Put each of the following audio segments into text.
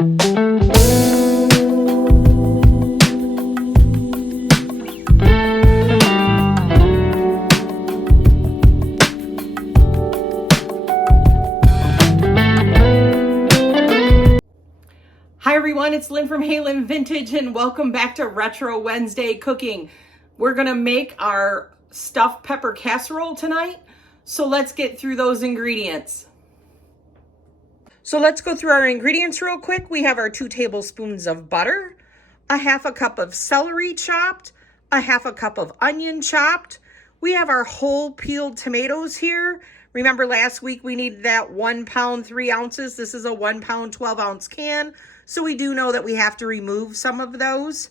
Hi everyone, it's Lynn from Hey Lynn Vintage and welcome back to Retro Wednesday Cooking. We're gonna make our stuffed pepper casserole tonight, so let's get through those ingredients. So let's go through our ingredients real quick. We have our 2 tablespoons of butter, a half a cup of celery chopped, a half a cup of onion chopped. We have our whole peeled tomatoes here. Remember last week we needed that 1 pound 3 ounces. This is a 1 pound 12 ounce can. So we do know that we have to remove some of those.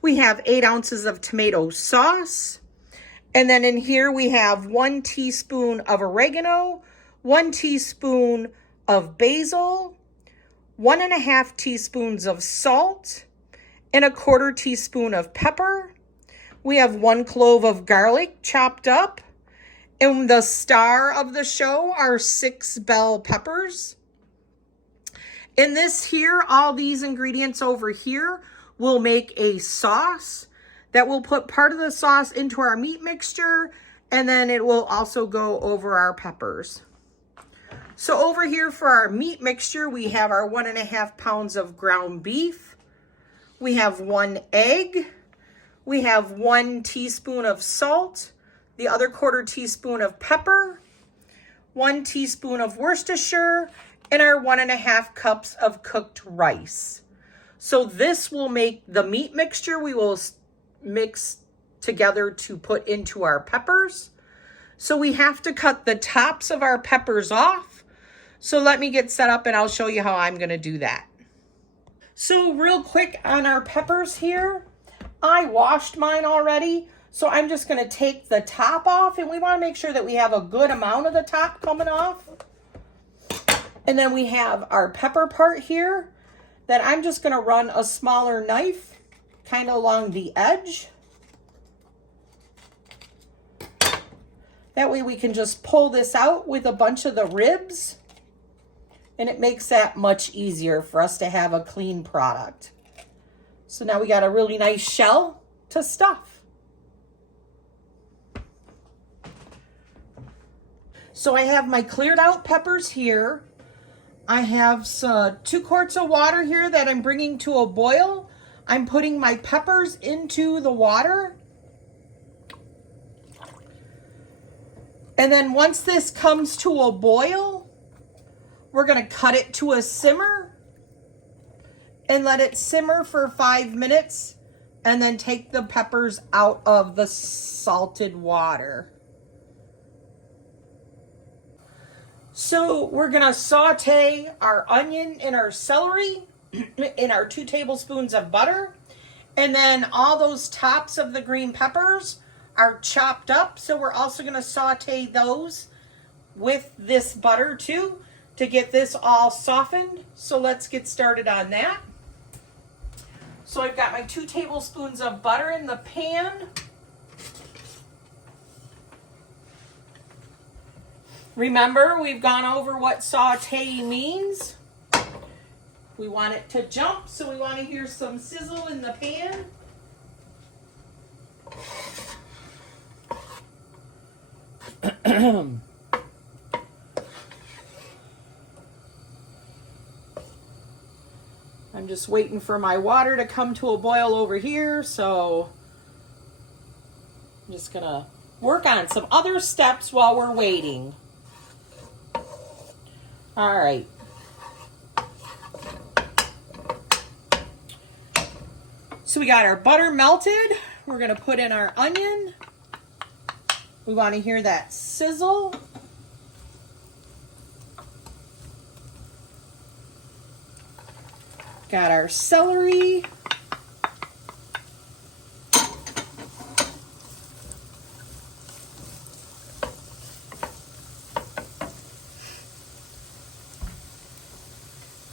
We have 8 ounces of tomato sauce. And then in here we have 1 teaspoon of oregano, 1 teaspoon of basil, 1.5 teaspoons of salt, and 1/4 teaspoon of pepper. We have 1 clove of garlic chopped up. And the star of the show are 6 bell peppers. In this here, all these ingredients over here will make a sauce that will put part of the sauce into our meat mixture, and then it will also go over our peppers. So over here for our meat mixture, we have our 1.5 pounds of ground beef. We have 1 egg. We have 1 teaspoon of salt, the other 1/4 teaspoon of pepper, 1 teaspoon of Worcestershire, and our 1.5 cups of cooked rice. So this will make the meat mixture we will mix together to put into our peppers. So we have to cut the tops of our peppers off. So let me get set up and I'll show you how I'm gonna do that. So real quick on our peppers here, I washed mine already. So I'm just gonna take the top off, and we wanna make sure that we have a good amount of the top coming off. And then we have our pepper part here that I'm just gonna run a smaller knife kind of along the edge. That way we can just pull this out with a bunch of the ribs, and it makes that much easier for us to have a clean product. So now we got a really nice shell to stuff. So I have my cleared out peppers here. I have 2 quarts of water here that I'm bringing to a boil. I'm putting my peppers into the water. And then once this comes to a boil, we're gonna cut it to a simmer and let it simmer for 5 minutes, and then take the peppers out of the salted water. So we're gonna saute our onion and our celery in our 2 tablespoons of butter. And then all those tops of the green peppers are chopped up. So we're also gonna saute those with this butter too to get this all softened. So let's get started on that. So I've got my 2 tablespoons of butter in the pan. Remember, we've gone over what saute means. We want it to jump, so we want to hear some sizzle in the pan. I'm just waiting for my water to come to a boil over here, so I'm just gonna work on some other steps while we're waiting. All right. So we got our butter melted. We're gonna put in our onion. We want to hear that sizzle. Got our celery.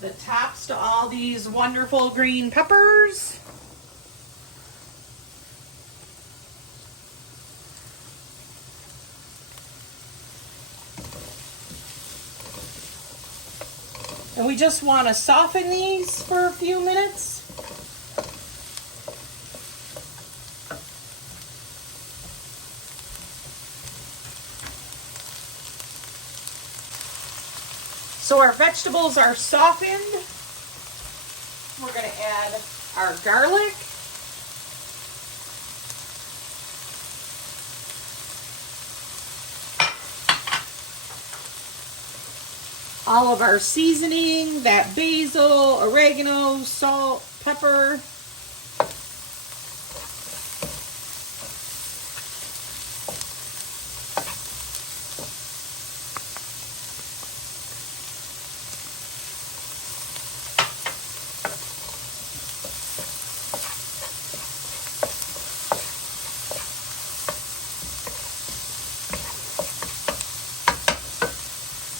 The tops to all these wonderful green peppers. And we just want to soften these for a few minutes. So our vegetables are softened. We're going to add our garlic. All of our seasoning, that basil, oregano, salt, pepper.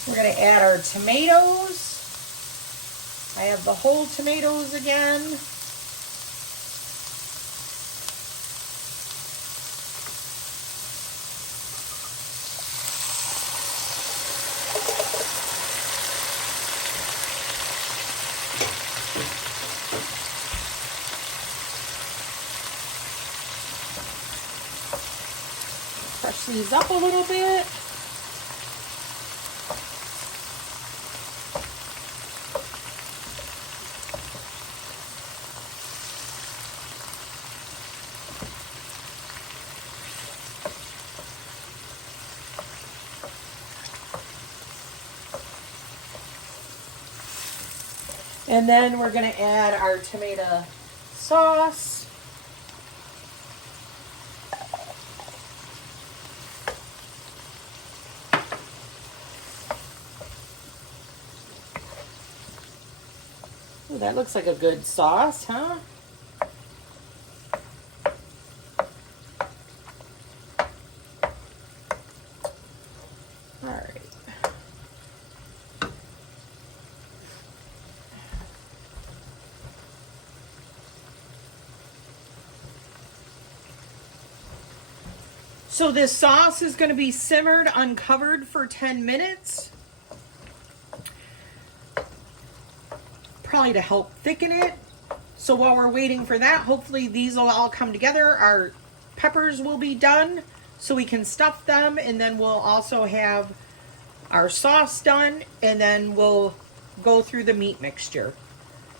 We're going to add our tomatoes. I have the whole tomatoes again. Crush these up a little bit. And then we're going to add our tomato sauce. Ooh, that looks like a good sauce, huh? All right. So this sauce is going to be simmered uncovered for 10 minutes. Probably to help thicken it. So while we're waiting for that, hopefully these will all come together. Our peppers will be done so we can stuff them, and then we'll also have our sauce done, and then we'll go through the meat mixture.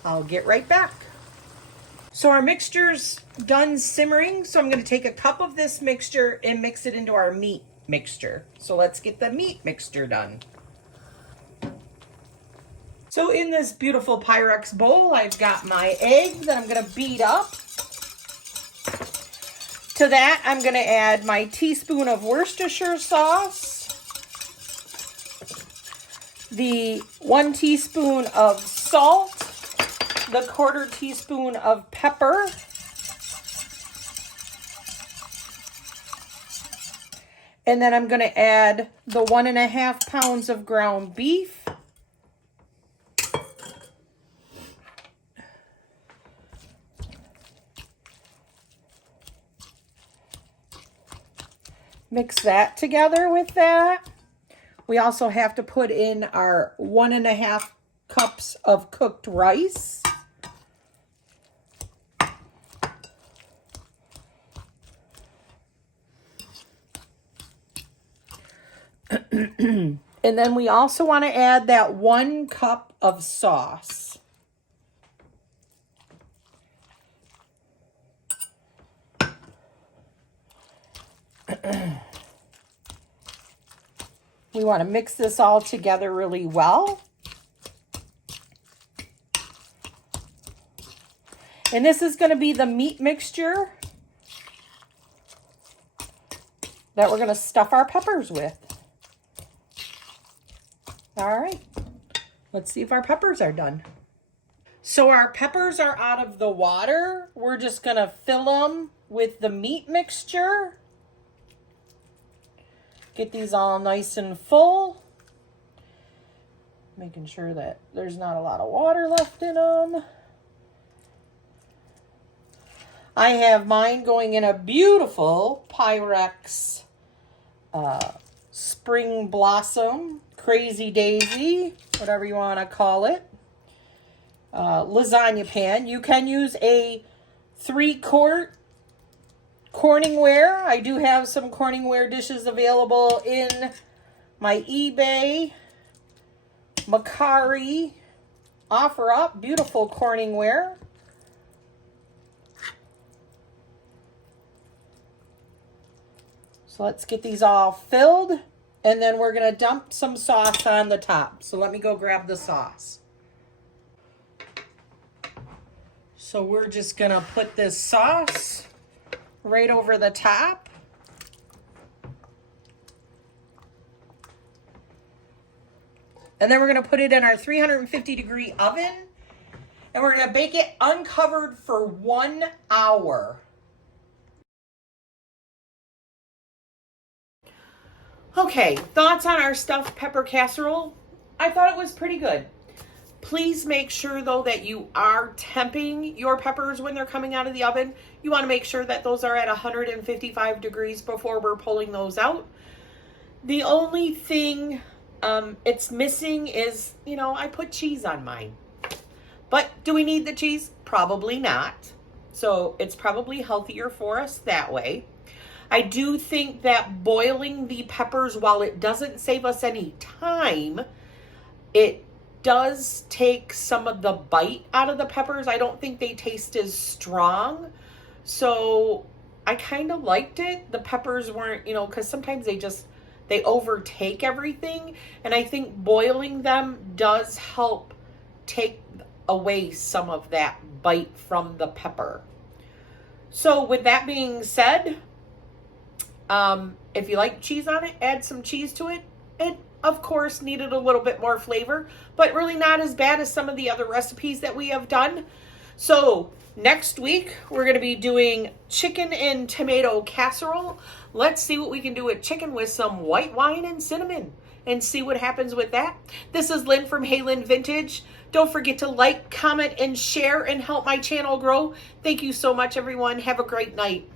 I'll get right back. So our mixture's done simmering, so I'm going to take a cup of this mixture and mix it into our meat mixture. So let's get the meat mixture done. So in this beautiful Pyrex bowl, I've got my egg that I'm going to beat up. To that, I'm going to add my teaspoon of Worcestershire sauce, the 1 teaspoon of salt, the 1/4 teaspoon of pepper, and then I'm going to add the 1.5 pounds of ground beef. Mix that together with that. We also have to put in our 1.5 cups of cooked rice. And then we also want to add that 1 cup of sauce. We want to mix this all together really well. And this is going to be the meat mixture that we're going to stuff our peppers with. All right, let's see if our peppers are done. So our peppers are out of the water. We're just going to fill them with the meat mixture. Get these all nice and full. Making sure that there's not a lot of water left in them. I have mine going in a beautiful Pyrex Spring Blossom, Crazy Daisy, whatever you want to call it. lasagna pan. You can use a 3-quart Corningware. I do have some Corningware dishes available in my eBay McCall offer up. Beautiful Corningware. So let's get these all filled, and then we're going to dump some sauce on the top. So let me go grab the sauce. So we're just going to put this sauce right over the top. And then we're going to put it in our 350-degree oven, and we're going to bake it uncovered for 1 hour. Okay, thoughts on our stuffed pepper casserole? I thought it was pretty good. Please make sure, though, that you are temping your peppers when they're coming out of the oven. You want to make sure that those are at 155 degrees before we're pulling those out. The only thing it's missing is, I put cheese on mine. But do we need the cheese? Probably not. So it's probably healthier for us that way. I do think that boiling the peppers, while it doesn't save us any time, it does take some of the bite out of the peppers. I don't think they taste as strong. So I kind of liked it. The peppers weren't, because sometimes they overtake everything. And I think boiling them does help take away some of that bite from the pepper. So with that being said, if you like cheese on it, add some cheese to it. It, of course, needed a little bit more flavor, but really not as bad as some of the other recipes that we have done. So next week, we're going to be doing chicken and tomato casserole. Let's see what we can do with chicken with some white wine and cinnamon and see what happens with that. This is Lynn from Hey Lynn Vintage. Don't forget to like, comment, and share and help my channel grow. Thank you so much, everyone. Have a great night.